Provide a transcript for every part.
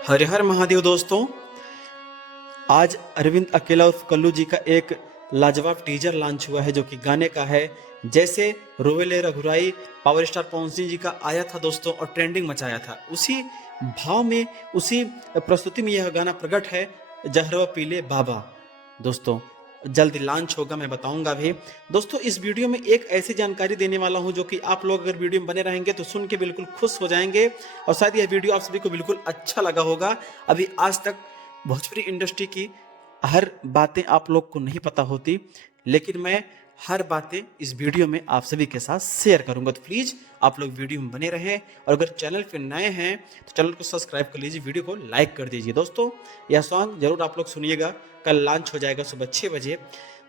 हर हर महादेव दोस्तों। आज अरविंद अकेला उर्फ कल्लू जी का एक लाजवाब टीजर लॉन्च हुआ है जो कि गाने का है। जैसे रोवेले रघुराई पावर स्टार पवन सिंह जी का आया था दोस्तों और ट्रेंडिंग मचाया था, उसी भाव में उसी प्रस्तुति में यह गाना प्रकट है। जहरवा पीले बाबा दोस्तों जल्द लॉन्च होगा, मैं बताऊंगा भी दोस्तों। इस वीडियो में एक ऐसी जानकारी देने वाला हूं जो कि आप लोग अगर वीडियो में बने रहेंगे तो सुन के बिल्कुल खुश हो जाएंगे और शायद यह वीडियो आप सभी को बिल्कुल अच्छा लगा होगा। अभी आज तक भोजपुरी इंडस्ट्री की हर बातें आप लोग को नहीं पता होती, लेकिन मैं हर बातें इस वीडियो में आप सभी के साथ शेयर करूंगा, तो प्लीज़ आप लोग वीडियो में बने रहें। और अगर चैनल पे नए हैं तो चैनल को सब्सक्राइब कर लीजिए, वीडियो को लाइक कर दीजिए। दोस्तों यह सॉन्ग जरूर आप लोग सुनिएगा, कल लॉन्च हो जाएगा सुबह 6 बजे।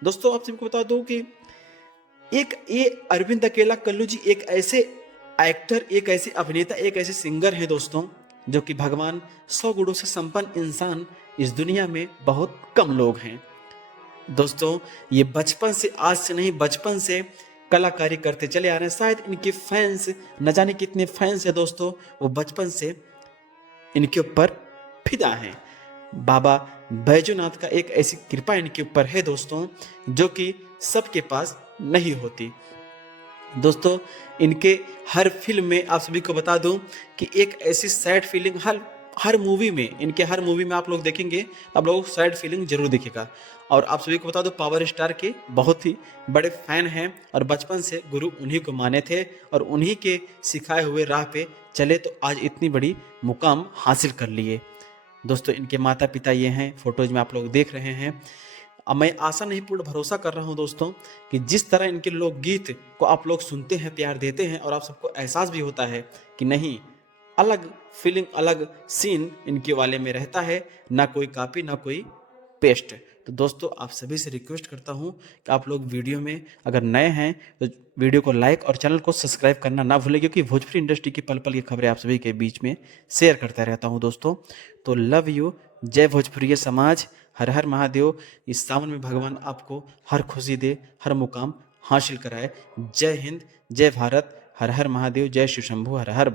दोस्तों आप सभी को बता दूं कि एक ये अरविंद अकेला कल्लू जी एक ऐसे एक्टर, एक ऐसे अभिनेता, एक ऐसे सिंगर हैं दोस्तों जो कि भगवान 100 गुणों से संपन्न इंसान इस दुनिया में बहुत कम लोग हैं दोस्तों। ये बचपन से, आज से नहीं बचपन से कलाकारी करते चले आ रहे हैं। शायद इनके फैंस न जाने कितने फैंस हैं दोस्तों, वो बचपन से इनके ऊपर फिदा हैं। बाबा बैजूनाथ का एक ऐसी कृपा इनके ऊपर है दोस्तों जो कि सबके पास नहीं होती दोस्तों। इनके हर फिल्म में आप सभी को बता दूं कि एक ऐसी सैड फीलिंग हर मूवी में, इनके हर मूवी में आप लोग देखेंगे, आप लोगों को सैड फीलिंग जरूर दिखेगा। और आप सभी को बता दो पावर स्टार के बहुत ही बड़े फैन हैं और बचपन से गुरु उन्हीं को माने थे और उन्हीं के सिखाए हुए राह पे चले तो आज इतनी बड़ी मुकाम हासिल कर लिए दोस्तों। इनके माता पिता ये हैं, फोटोज में आप लोग देख रहे हैं। अब मैं आशा नहीं पूर्ण भरोसा कर रहा हूं दोस्तों कि जिस तरह इनके लोकगीत को आप लोग सुनते हैं, प्यार देते हैं और आप सबको एहसास भी होता है कि नहीं, अलग फीलिंग, अलग सीन इनके वाले में रहता है, ना कोई कॉपी ना कोई पेस्ट। तो दोस्तों आप सभी से रिक्वेस्ट करता हूं कि आप लोग वीडियो में अगर नए हैं तो वीडियो को लाइक और चैनल को सब्सक्राइब करना ना भूलें, क्योंकि भोजपुरी इंडस्ट्री की पल पल की खबरें आप सभी के बीच में शेयर करता रहता हूं दोस्तों। तो लव यू, जय भोजपुरी समाज, हर हर महादेव। इस सावन में भगवान आपको हर खुशी दे, हर मुकाम हासिल कराए। जय हिंद, जय भारत, हर हर महादेव, जय शिव शंभु, हर हर